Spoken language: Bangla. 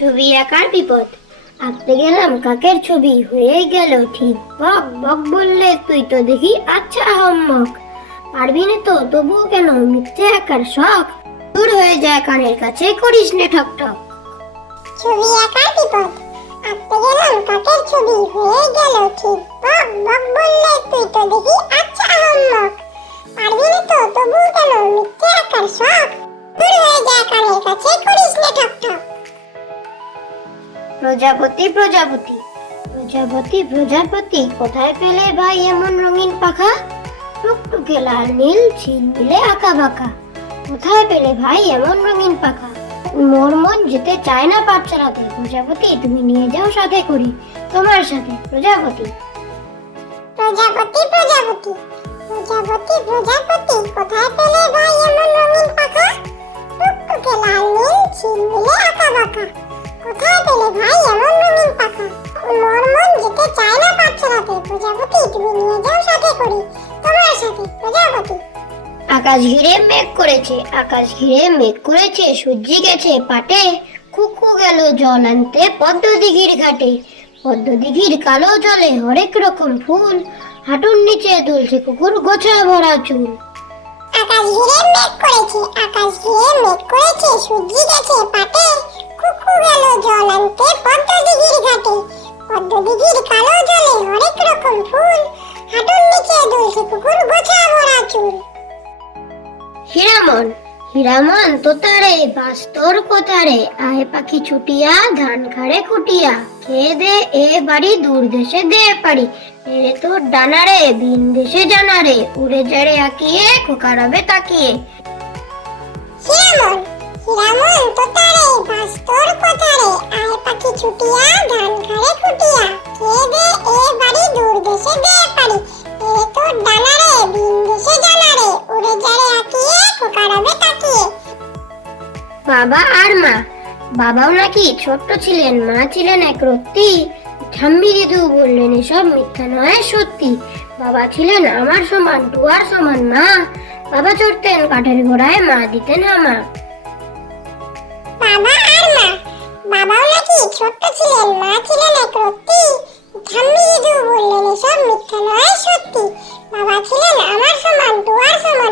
ছবি আঁকার বিপদ। আঁকতে গেলাম কাকের ছবি হয়ে গেল ঠিক। বক বক বললে, তুই তো দেখি আচ্ছা হম্মক পারবি না তো, তবুও কেন মিথ্যে আঁকার শখ? দূর হয়ে যায় কানের কাছে করিস নে ঠক ঠক। ছবি আঁকার বিপদ। আঁকতে গেলাম কাকের ছবি হয়ে গেল ঠিক। বক বক বললে, তুই তো দেখি আচ্ছা আহম্মক। পারবি না তো তবু কেন মিথ্যে আঁকার শখ? দূর হয়ে যায় কানের কাছে করিস না ঠক ঠক। প্রজাপতি প্রজাপতি। প্রজাপতি প্রজাপতি, কোথায় পেলে ভাই এমন রঙিন পাখা? টুকটুকে লাল নীল ঝিলমিলে আঁকা বাঁকা। কোথায় পেলে ভাই এমন রঙিন পাখা? মোর মন যেতে চায় না পাঠশালাতে প্রজাপতি, তুমি নিয়ে যাও সাথে করি তোমার সাথে। প্রজাপতি। প্রজাপতি প্রজাপতি। প্রজাপতি প্রজাপতি, কোথায় পেলে ভাই এমন রঙিন পাখা? টুকটুকে লাল নীল ঝিলমিলে আঁকা বাঁকা। আকাশ ঘিরে মেঘ করেছে, আকাশ ঘিরে মেঘ করেছে, সূর্যি গেছে পাটে, কুকু গেল জল আনতে পদ্ম দিঘির ঘাটে পদ্ম দিঘির কালো জলে হরেক রকম ফুল, হাঁটুর নিচে দুলছে কুকুর গোছা ভরা চুল। আকাশ ঘিরে মেঘ করেছে, আকাশ ঘিরে মেঘ করেছে, সূর্যি গেছে পাটে, কুকু গেল জল আনতে পদ্ম দিঘির ঘাটে পদ্ম দিঘির কালো জলে হরেক রকম ফুল, হাঁটুর নিচে দুলছে কুকুর গোছা ভরা চুল। হিরামন হিরামন তোতারে, বাস্তর কোতারে, আয় পাখি ছুটিয়া, ধান খাড়ে খুটিয়া খেয়ে দে এ বাড়ি, দূর দেশে দে পারি এরে তোর ডানারে, বিন দেশে জানারে, উড়ে জারে আঁকিয়ে খোকারাবে তাকিয়ে। হিরামন হিরামন তোতারে বাবা আর মা। বাবাও নাকি ছোট্ট ছিলেন, মা ছিলেন এক রত্তি। ঠাম্মি দিদু বললেন, এসব মিথ্যা নয়, সত্যি। বাবা ছিলেন আমার সমান টুয়ার সমান মা। বাবা চড়তেন কাঠের ঘোড়ায় মা দিতেন আমা বাবা আর মা, বাবাও নাকি ছোট্ট ছিলেন, মা ছিলেন এক রত্তি। ঠাম্মি দিদু বললেন, এসব মিথ্যা নয়, সত্যি। বাবা ছিলেন আমার সমান টুয়ার সমান